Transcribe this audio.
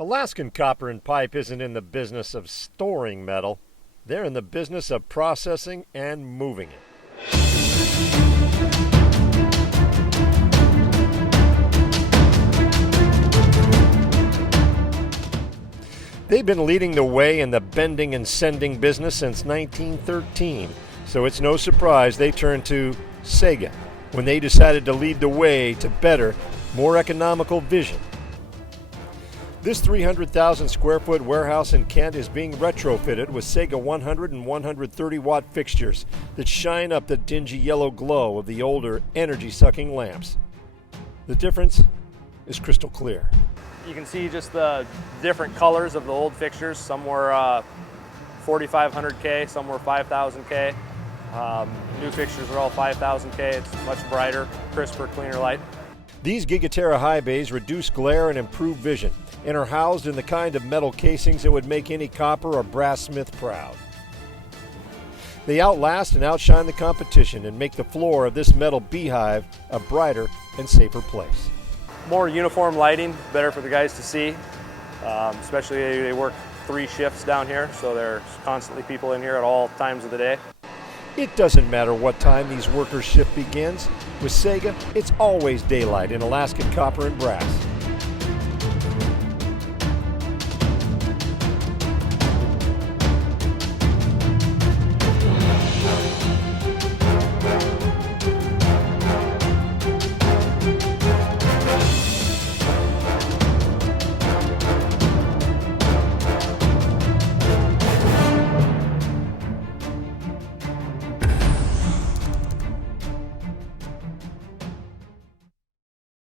Alaskan Copper and Pipe isn't in the business of storing metal. They're in the business of processing and moving it. They've been leading the way in the bending and sending business since 1913, so it's no surprise they turned to Sega when they decided to lead the way to better, more economical vision. This 300,000 square foot warehouse in Kent is being retrofitted with Sega 100 and 130 watt fixtures that shine up the dingy yellow glow of the older energy-sucking lamps. The difference is crystal clear. You can see just the different colors of the old fixtures. Some were 4,500K, some were 5,000K. New fixtures are all 5,000K. It's much brighter, crisper, cleaner light. These GigaTera high bays reduce glare and improve vision and are housed in the kind of metal casings that would make any copper or brass smith proud. They outlast and outshine the competition and make the floor of this metal beehive a brighter and safer place. More uniform lighting, better for the guys to see. Especially they work 3 shifts down here, so there's constantly people in here at all times of the day. It doesn't matter what time these workers' shift begins. With Sega, it's always daylight in Alaskan copper and brass.